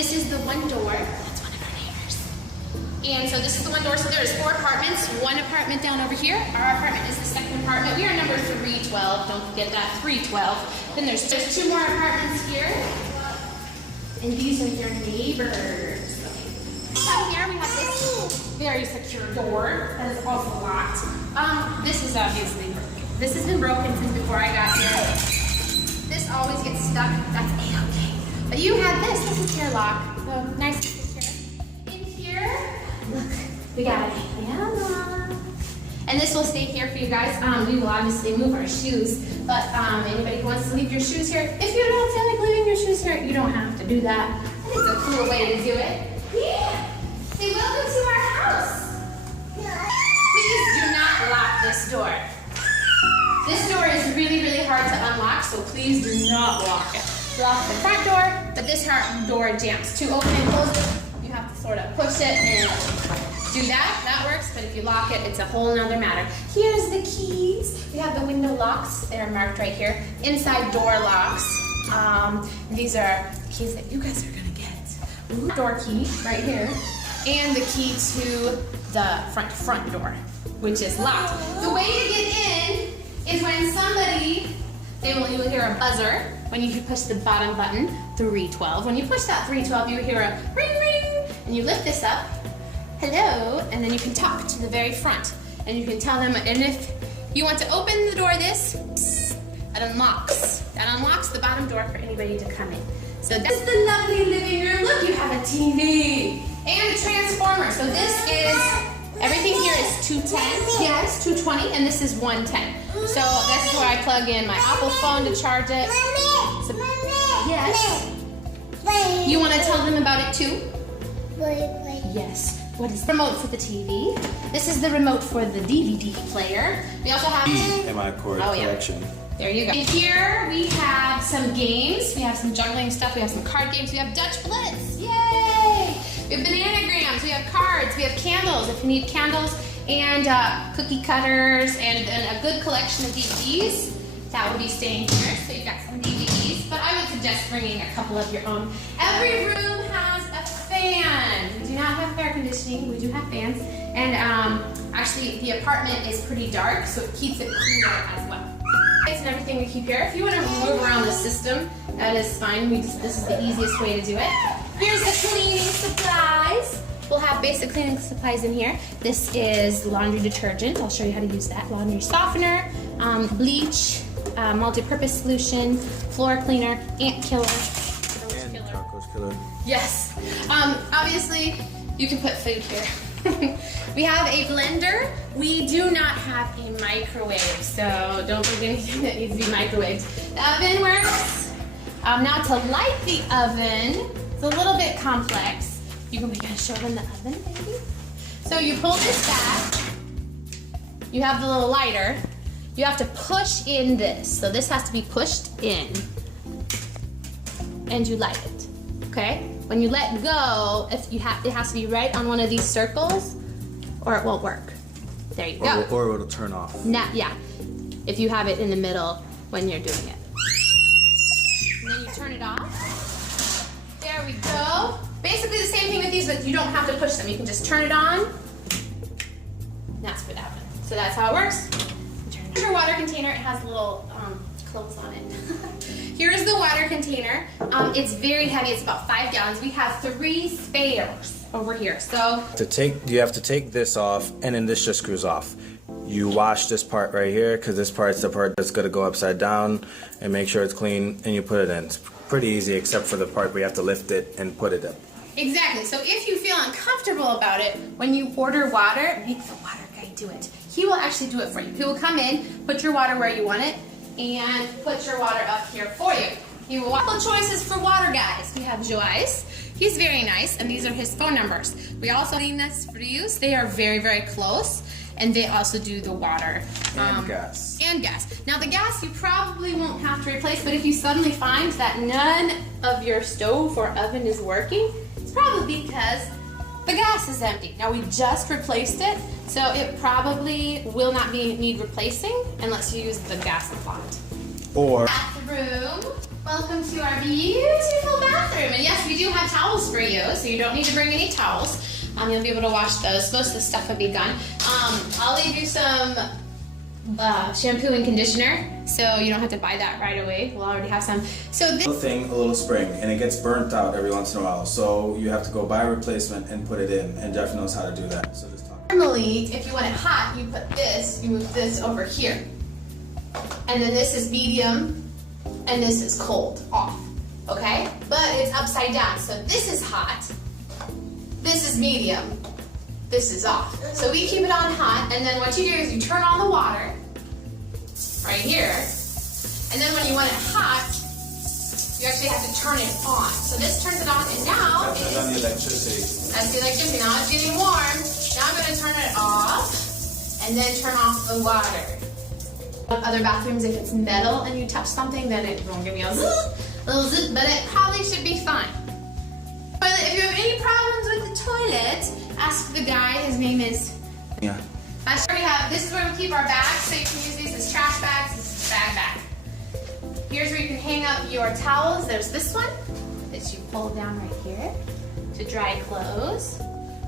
This is the one door. That's one of our neighbors. And so this is the one door. So there's 4 apartments. One apartment down over here. Our apartment is the second apartment. We are number 312. Don't forget that, 312. Then there's 2 more apartments here. And these are your neighbors. Down here we have this very secure door that is also locked. This is obviously broken. This has been broken since before I got here. This always gets stuck. That's A-okay. But you had this. This is your lock. So nice and secure. In here, look, we got a hammock. And this will stay here for you guys. We will obviously move our shoes, but anybody who wants to leave your shoes here, if you don't feel like leaving your shoes here, you don't have to do that. I think it's a cool way to do it. Yeah. Say welcome to our house. Please do not lock this door. This door is really, really hard to unlock, so please do not lock it. Lock the front door, but this door jams. To open and close it, you have to sort of push it and do that. That works, but if you lock it, it's a whole nother matter. Here's the keys. We have the window locks. They're marked right here. Inside door locks. These are keys that you guys are gonna get. Ooh, door key right here. And the key to the front door, which is locked. The way to get in is when you'll hear a buzzer when you push the bottom button, 312. When you push that 312, you hear a ring ring, and you lift this up, hello, and then you can talk to the very front, and you can tell them, and if you want to open the door that unlocks the bottom door for anybody to come in. So that's the lovely living room. Look, you have a TV and a transformer. So this is, everything here is 210. Yes, 220, and this is 110. So this is where I plug in my Apple phone to charge it. So, yes. You want to tell them about it too? Yes. What is the remote for the TV? This is the remote for the DVD player. We also have my collection. There you go. In here we have some games. We have some juggling stuff. We have some card games. We have Dutch Blitz. Yay! We have bananagrams. We have cards. We have candles if you need candles. And cookie cutters and a good collection of DVDs. That will be staying here. So you've got some DVDs. But I would suggest bringing a couple of your own. Every room has a fan. We do not have air conditioning. We do have fans. And actually the apartment is pretty dark, so it keeps it cooler as well. And everything we keep here. If you want to move around the system, that is fine. This is the easiest way to do it. Here's the cleaning supplies. We'll have basic cleaning supplies in here. This is laundry detergent. I'll show you how to use that. Laundry softener, bleach, multi-purpose solution, floor cleaner, ant killer, and cockroach killer. Yes. Obviously, you can put food here. We have a blender. We do not have a microwave, so don't bring anything that needs to be microwaved. The oven works. Now to light the oven, it's a little bit complex. You can show them the oven, maybe? So you pull this back. You have the little lighter. You have to push in this. So this has to be pushed in. And you light it, okay? When you let go, it has to be right on one of these circles or it won't work. There you go. Or it'll turn off. Yeah, if you have it in the middle when you're doing it. And then you turn it off. There we go. Basically the same thing with these, but you don't have to push them. You can just turn it on. And that's for that one. So that's how it works. Here's your water container. It has little clothes on it. Here's the water container. It's very heavy. It's about 5 gallons. We have 3 spares over here. So you have to take this off, and then this just screws off. You wash this part right here, because this part's the part that's going to go upside down, and make sure it's clean, and you put it in. It's pretty easy, except for the part where you have to lift it and put it up. Exactly. So if you feel uncomfortable about it, when you order water, make the water guy do it. He will actually do it for you. He will come in, put your water where you want it, and put your water up here for you. He will have couple choices for water guys. We have Joyce. He's very nice, and these are his phone numbers. We also need this for use. They are very, very close, and they also do the water. And gas. And gas. Now the gas you probably won't have to replace, but if you suddenly find that none of your stove or oven is working, it's probably because the gas is empty. Now we just replaced it, so it probably will not need replacing unless you use the gas a lot. Or bathroom. Welcome to our beautiful bathroom. And yes, we do have towels for you, so you don't need to bring any towels. You'll be able to wash those. Most of the stuff will be gone. I'll leave you some shampoo and conditioner, so you don't have to buy that right away. We'll already have some. So this thing, a little spring, and it gets burnt out every once in a while. So you have to go buy a replacement and put it in. And Jeff knows how to do that. So just talk. normally, if you want it hot, you put this, you move this over here. And then this is medium, and this is cold, off, okay? But it's upside down, so this is hot, this is medium, this is off. So we keep it on hot, and then what you do is you turn on the water, right here, and then when you want it hot, you actually have to turn it on. So this turns it on, and now Turn on the electricity. that's the electricity. Now it's getting warm. Now I'm going to turn it off, and then turn off the water. Other bathrooms, if it's metal and you touch something, then it won't give you a little zit, but it probably should be fine. But if you have any problems with the toilet, ask the guy. His name is. Yeah. That's where we have. This is where we keep our bags, so you can use these as trash bags. This is bag. Here's where you can hang up your towels. There's this one that you pull down right here to dry clothes,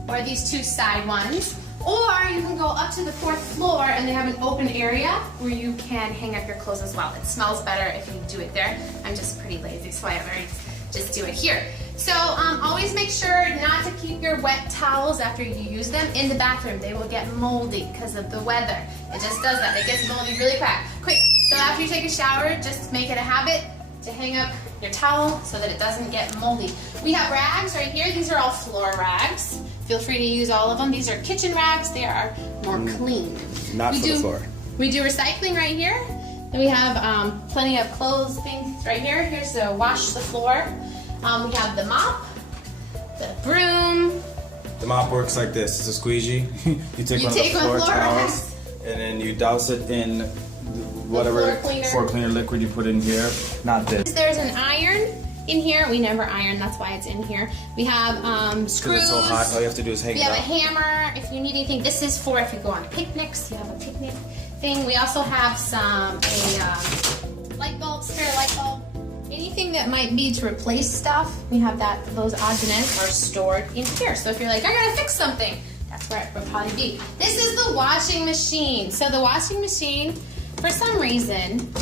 or these two side ones. Or you can go up to the 4th floor and they have an open area where you can hang up your clothes as well. It smells better if you do it there. I'm just pretty lazy, so I just do it here. So always make sure not to keep your wet towels after you use them in the bathroom. They will get moldy because of the weather. It just does that. It gets moldy really quick. So after you take a shower, just make it a habit to hang up your towel so that it doesn't get moldy. We have rags right here. These are all floor rags. Feel free to use all of them. These are kitchen rags. They are more clean. Not for the floor. We do recycling right here. Then we have plenty of clothes things right here. Here's the wash the floor. We have the mop, the broom. The mop works like this. It's a squeegee. you take one of the floor towels, and then you douse it in whatever floor cleaner liquid you put in here. Not this. There's an iron in here. We never iron, that's why it's in here. We have screws. Because it's so hot, all you have to do is hang it We have up. a hammer if you need anything. This is for if you go on picnics. You have a picnic thing. We also have a light bulb, spare light bulb. Anything that might be to replace stuff, we have that. Those odds and ends are stored in here. So if you're like, I gotta fix something, that's where it would probably be. This is the washing machine. So the washing machine, for some reason,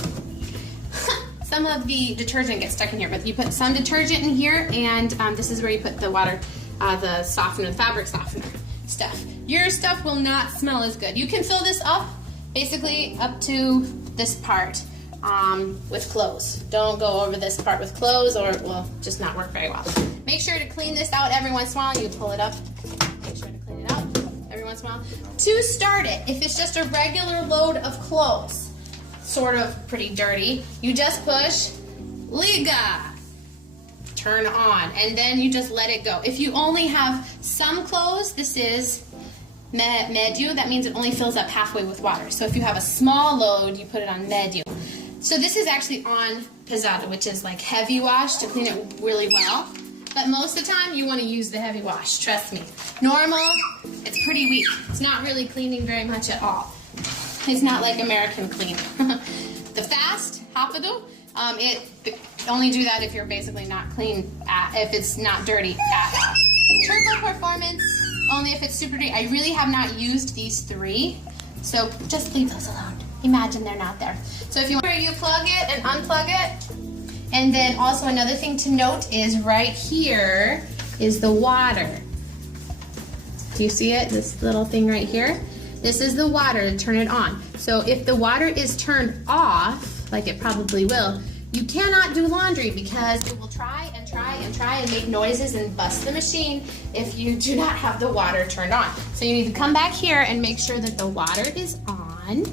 some of the detergent gets stuck in here, but you put some detergent in here, and this is where you put the water, the softener, the fabric softener stuff. Your stuff will not smell as good. You can fill this up, basically up to this part with clothes. Don't go over this part with clothes, or it will just not work very well. Make sure to clean this out every once in a while. You pull it up. Make sure to clean it out every once in a while. To start it, if it's just a regular load of clothes, sort of pretty dirty, you just push Liga, turn on, and then you just let it go. If you only have some clothes, this is medium. That means it only fills up halfway with water. So if you have a small load, you put it on medium. So this is actually on pesado, which is like heavy wash to clean it really well. But most of the time, you want to use the heavy wash, trust me. Normal, it's pretty weak. It's not really cleaning very much at all. It's not like American clean. The fast, rápido, it only do that if you're basically not clean, if it's not dirty at all. Turbo performance, only if it's super dirty. I really have not used these three, so just leave those alone. Imagine they're not there. So if you want, you plug it and unplug it. And then also another thing to note is right here is the water. Do you see it? This little thing right here? This is the water to turn it on. So if the water is turned off, like it probably will, you cannot do laundry because it will try and try and try and make noises and bust the machine if you do not have the water turned on. So you need to come back here and make sure that the water is on.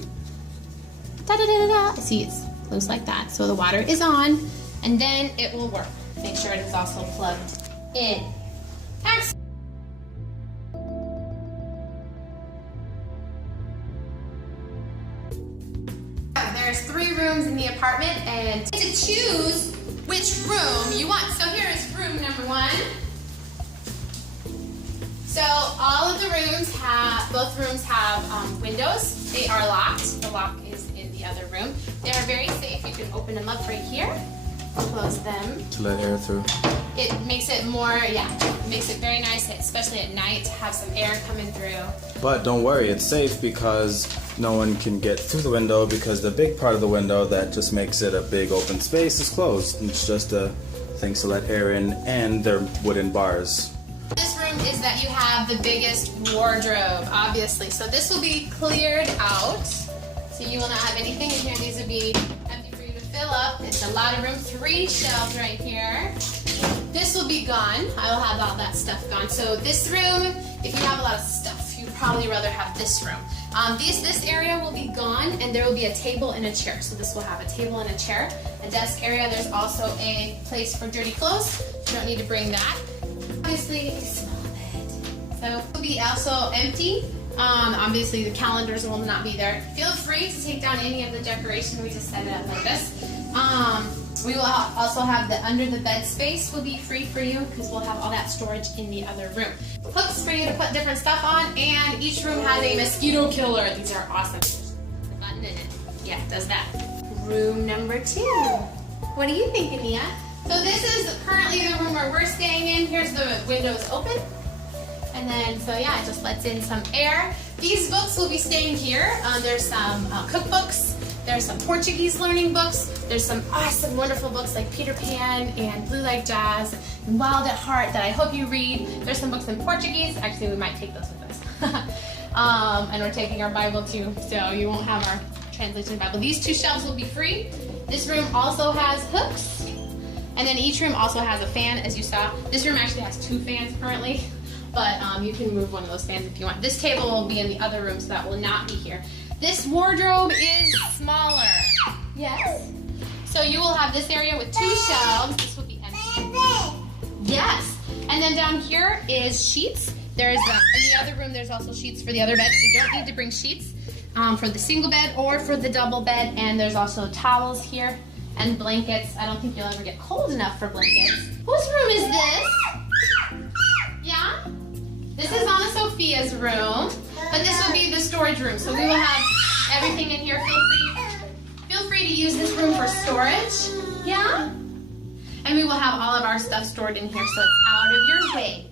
Da-da-da-da-da. See, it looks like that. So the water is on, and then it will work. Make sure it is also plugged in. Excellent. There's 3 rooms in the apartment, and to choose which room you want. So here is room number 1. So all of the rooms both rooms have windows. They are locked. The lock is in the other room. They are very safe. You can can open them up right here, close them. To let air through. It makes it more, it makes it very nice, especially at night, to have some air coming through. But don't worry, it's safe because no one can get through the window because the big part of the window that just makes it a big open space is closed. It's just a thing to let air in, and they're wooden bars. This room is that you have the biggest wardrobe, obviously. So this will be cleared out. So you will not have anything in here. These will be empty for you to fill up. It's a lot of room. 3 shelves right here. This will be gone. I will have all that stuff gone. So this room, if you have a lot of stuff, you'd probably rather have this room. This area will be gone, and there will be a table and a chair. So this will have a table and a chair. A desk area. There's also a place for dirty clothes. You don't need to bring that. Obviously, a small bed. So it will be also empty. Obviously, the calendars will not be there. Feel free to take down any of the decoration. We just set it up like this. We will also have the under the bed space will be free for you because we'll have all that storage in the other room. Hooks for you to put different stuff on, and each room has a mosquito killer. These are awesome. There's a button in it. Yeah, it does that. Room number 2. What are you thinking, Mia? So this is currently the room where we're staying in. Here's the windows open. And then, so yeah, it just lets in some air. These books will be staying here. There's some cookbooks. There's some Portuguese learning books. There's some awesome, wonderful books like Peter Pan and Blue Like Jazz and Wild at Heart that I hope you read. There's some books in Portuguese. Actually, we might take those with us. And we're taking our Bible too, so you won't have our translation Bible. These 2 shelves will be free. This room also has hooks. And then each room also has a fan, as you saw. This room actually has 2 fans currently, but you can move one of those fans if you want. This table will be in the other room, so that will not be here. This wardrobe is smaller. Yes. So you will have this area with 2 shelves. This will be empty. Yes. And then down here is sheets. There's in the other room. There's also sheets for the other bed. So you don't need to bring sheets for the single bed or for the double bed. And there's also towels here and blankets. I don't think you'll ever get cold enough for blankets. Whose room is this? Yeah? This is Anna Sophia's room, but this will be the storage room. So we will have everything in here. Feel free to use this room for storage. Yeah? And we will have all of our stuff stored in here so it's out of your way.